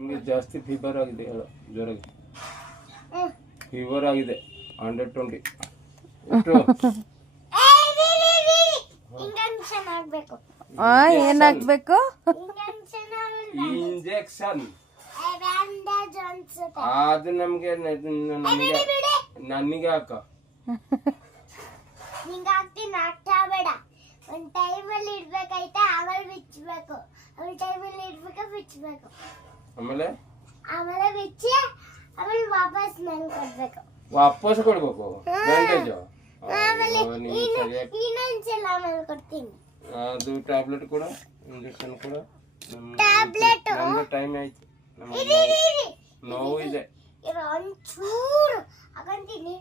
ನಿಮಗೆ ಜಾಸ್ತಿ ಫೀವರ್ ಆಗಿದೆ, ಜ್ವರಗೆ ಫೀವರ್ ಆಗಿದೆ 120. ಏನಾಗ್ಬೇಕು? ಇಂಜೆಕ್ಷನ್. ಅದು ನಮ್ಗೆ ನನಗೆ ಹಾಕ. ಬೇಡ, ಒಂದ್ ಟೈಮಲ್ಲಿ ಇಡ್ಬೇಕಾಯ್ತಾ, ಆಮೇಲೆ ಬಿಚ್ಚಬೇಕು. ಆಮೇಲೆ ಟೈಮಲ್ಲಿ ಇಡ್ಬೇಕು, ಬಿಚ್ಚಬೇಕು. ಆಮೇಲೆ ಬಿಚ್ಚಿ ಆಮೇಲೆ ವಾಪಸ್ ನಂಗೆ ಕೊಡ್ಬೇಕು. ವಾಪಸ್ ಕೊಡ್ಬೇಕು ಬ್ಯಾಂಡೇಜ್. ಆಮೇಲೆ ಇನ್ನೊಂದ್ಸಲ ಆಮೇಲೆ ಕೊಡ್ತೀನಿ. ಅದು ಟ್ಯಾಬ್ಲೆಟ್ ಕೂಡ, ಇಂಜೆಕ್ಷನ್ ಕೂಡ. ಟ್ಯಾಬ್ಲೆಟ್ ಟೈಮ್ ಆಯ್ತು, ನೋವು ಇದೆ. ಒಂಚೂರು ಹಾಕೊಂತೀನಿ.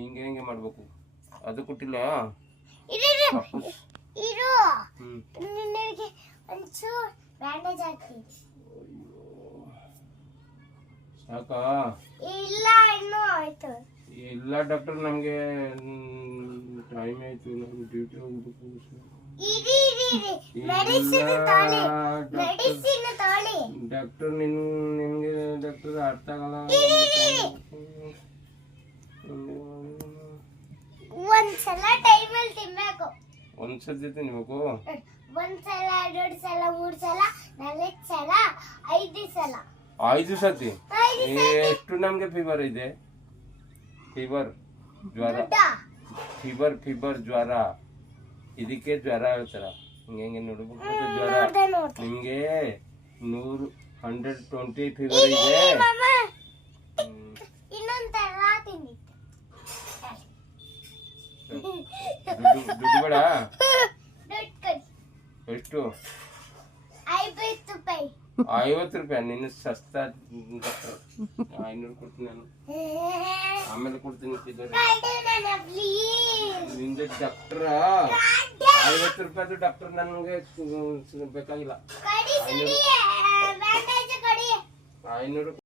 ಹಿಂಗೆ ಹಿಂಗೆ ಮಾಡ್ಬೇಕು. ಅದು ಕೊಟ್ಟಿಲ್ಲ. ಇರು, ನಿನಗೆ ಒಂಚೂರು ಬ್ಯಾಂಡೇಜ್ ಹಾಕ್ತೀನಿ. ಸಾಕಾ? ಇಲ್ಲ, ಇನ್ನೂ ಆಯ್ತು. ಇಲ್ಲ ಡಾಕ್ಟರ್, ನಮಗೆ ಟೈಮ್ ಆಯ್ತು, ನಮ್ಗೆ ಡ್ಯೂಟಿ ಹೋಗ್ಬೇಕು. ಡಾಕ್ಟರ್ ನಿಮ್ಗೆ ಡಾಕ್ಟರ್ ಅರ್ಥ ಆಗಲ್ಲ. ಒಂದ್ಸಲ ಟೈಮಲ್ಲಿ ತಿನ್ಬೇಕು. ಒಂದ್ಸತಿ ತಿನ್ಬೇಕು. ಒಂದ್ಸಲ, 2 ಸಲ, 3 ಸಲ, 4 ಸಲ, 5 ಸಲ. 5 ಸತಿ? ಎಷ್ಟು ನಮ್ಗೆ ಫೀವರ್ ಇದೆ? ಫೀವರ್ ಜ್ವರ, ಫೀವರ್ ಜ್ವರ. ಇದಕ್ಕೆ ಜ್ವರ ಹೇಳ್ತಾರ. ಹಿಂಗೆ ನೋಡ್ಬೇಕು. ಜ್ವರ ನಿಮ್ಗೆ 120 ಫೀವರ್ ಇದೆ. ಇನ್ನೊಂದೆಲ್ಲ ತಿನ್ನಿ. ದುಡ್ಡು ಬೇಡ. ಎಷ್ಟು? 50 ರೂಪಾಯಿ. 50 ರೂಪಾಯಿ? ನಿನ್ನ ಸಸ್ತಾ. 500 ಕೊಡ್ತೀನಿ ನಾನು, ಆಮೇಲೆ ಕೊಡ್ತೀನಿ. ನಿಂದ ಡಾಕ್ಟ್ರ 50 ರೂಪಾಯಿ ಡಾಕ್ಟರ್ ನನಗೆ ಬೇಕಾಗಿಲ್ಲ. 500